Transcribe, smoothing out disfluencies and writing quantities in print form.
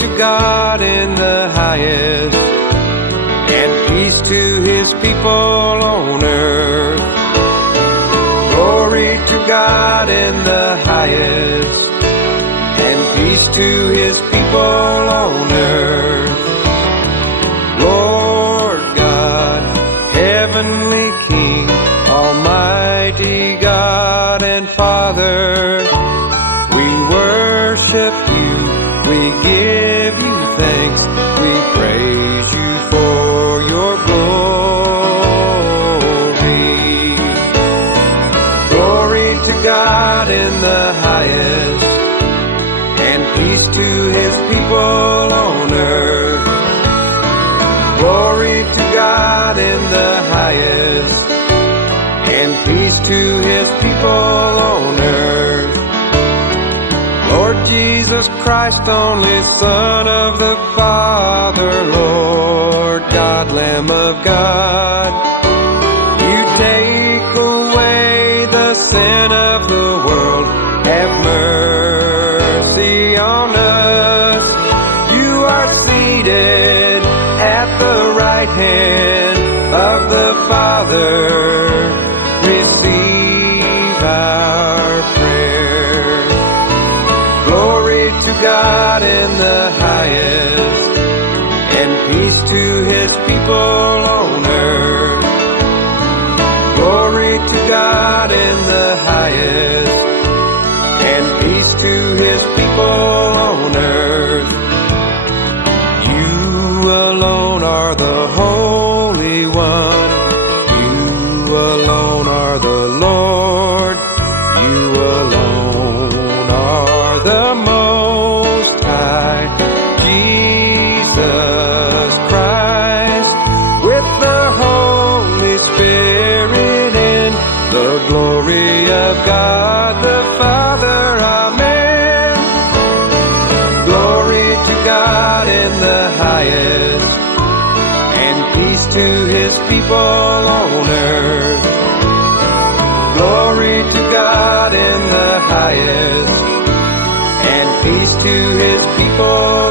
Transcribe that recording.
to God in the highest, and peace to His people on earth. Glory to God in the highest, and peace to His people on earth. Lord God, heavenly King, almighty God and Father, we worship You, we give You thanks, we praise You for Your glory. Glory to God in the highest, and peace to His people on earth. Glory to God in the highest, and peace to His people on earth. Lord Jesus Christ, only Son of the Father, Lord God, Lamb of God, You take away the sin of the world. Have mercy on us. You are seated at the right hand of the Father. Receive our prayer. Glory to God in the highest, and peace to His people on earth. Glory to God in the highest, and peace to His people on earth. You alone are the Holy One. You alone are the Lord. You alone are the Most High. Jesus Christ, with the Holy Spirit in the glory of God the Father. Amen. Glory to God in the highest, and peace to His people on earth. Glory to God in the highest, and peace to His people